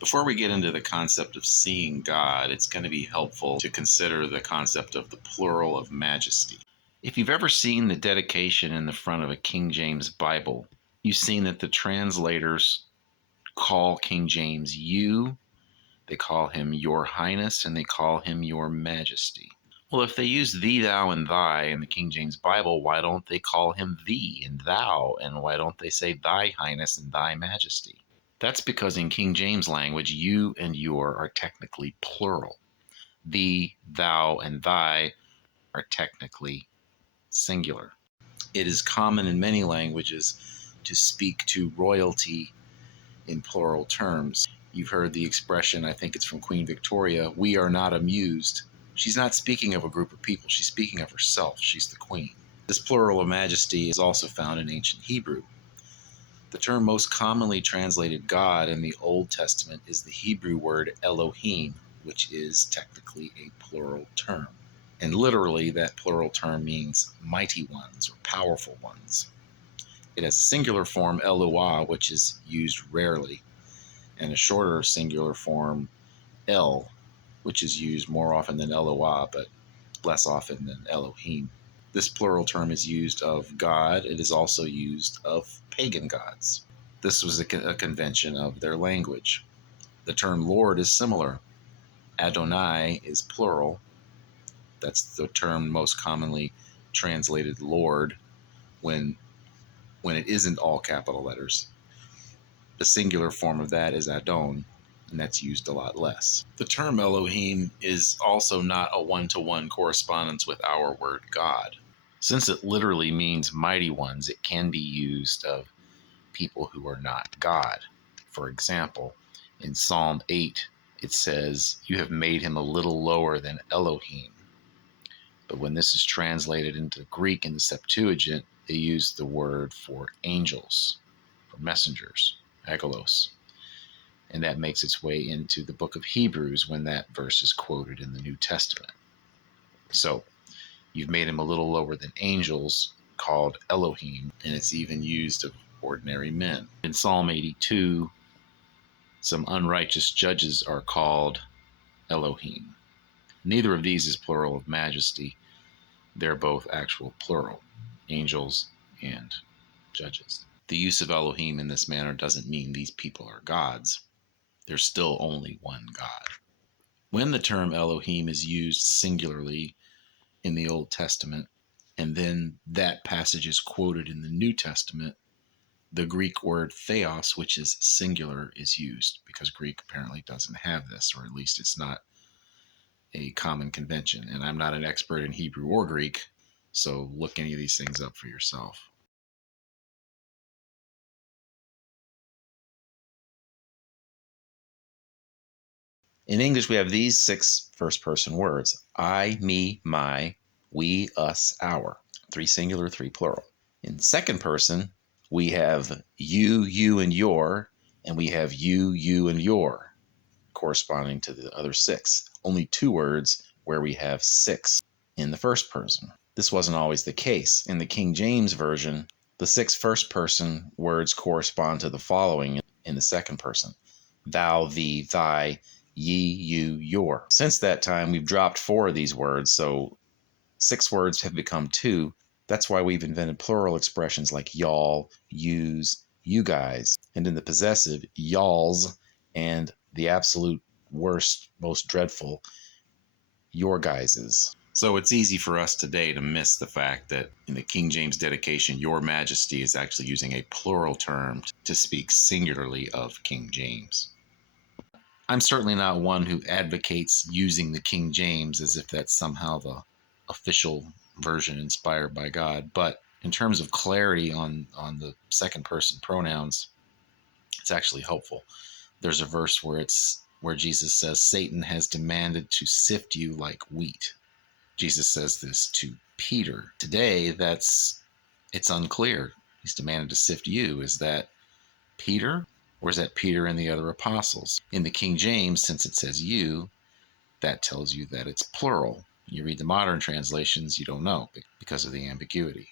Before we get into the concept of seeing God, it's going to be helpful to consider the concept of the plural of majesty. If you've ever seen the dedication in the front of a King James Bible, you've seen that the translators call King James you, they call him your highness, and they call him your majesty. Well, if they use thee, thou, and thy in the King James Bible, why don't they call him thee and thou? And why don't they say thy highness and thy majesty? That's because in King James language, you and your are technically plural. Thee, thou, and thy are technically singular. It is common in many languages to speak to royalty in plural terms. You've heard the expression, I think it's from Queen Victoria, we are not amused. She's not speaking of a group of people, she's speaking of herself. She's the queen. This plural of majesty is also found in ancient Hebrew. The term most commonly translated God in the Old Testament is the Hebrew word Elohim, which is technically a plural term. And literally, that plural term means mighty ones or powerful ones. It has a singular form, Eloah, which is used rarely, and a shorter singular form, El, which is used more often than Eloah, but less often than Elohim. This plural term is used of God. It is also used of pagan gods. This was a convention of their language. The term Lord is similar. Adonai is plural. That's the term most commonly translated Lord when it isn't all capital letters. The singular form of that is Adon, and that's used a lot less. The term Elohim is also not a one-to-one correspondence with our word God. Since it literally means mighty ones, it can be used of people who are not God. For example, in Psalm 8, it says, you have made him a little lower than Elohim. But when this is translated into Greek in the Septuagint, they use the word for angels, for messengers, angelos. And that makes its way into the book of Hebrews when that verse is quoted in the New Testament. So, you've made him a little lower than angels, called Elohim, and it's even used of ordinary men. In Psalm 82, some unrighteous judges are called Elohim. Neither of these is plural of majesty. They're both actual plural, angels and judges. The use of Elohim in this manner doesn't mean these people are gods. There's still only one God. When the term Elohim is used singularly in the Old Testament, and then that passage is quoted in the New Testament, the Greek word theos, which is singular, is used because Greek apparently doesn't have this, or at least it's not a common convention. And I'm not an expert in Hebrew or Greek, so look any of these things up for yourself. In English, we have these 6 first-person words: I, me, my, we, us, our. 3 singular, 3 plural. In second person, we have you, and your, and we have you, and your, corresponding to the other 6. Only 2 words where we have 6 in the first person. This wasn't always the case. In the King James Version, the 6 first-person words correspond to the following in the second person: thou, thee, thy, ye, you, your. Since that time, we've dropped 4 of these words, so 6 words have become 2. That's why we've invented plural expressions like y'all, yous, you guys, and in the possessive, y'alls, and the absolute worst, most dreadful, your guyses. So it's easy for us today to miss the fact that in the King James dedication, Your Majesty is actually using a plural term to speak singularly of King James. I'm certainly not one who advocates using the King James as if that's somehow the official version inspired by God, but in terms of clarity on the second person pronouns, it's actually helpful. There's a verse where Jesus says, Satan has demanded to sift you like wheat. Jesus says this to Peter. Today, it's unclear. He's demanded to sift you. Is that Peter? Or is that Peter and the other apostles? In the King James, since it says you, that tells you that it's plural. You read the modern translations, you don't know because of the ambiguity.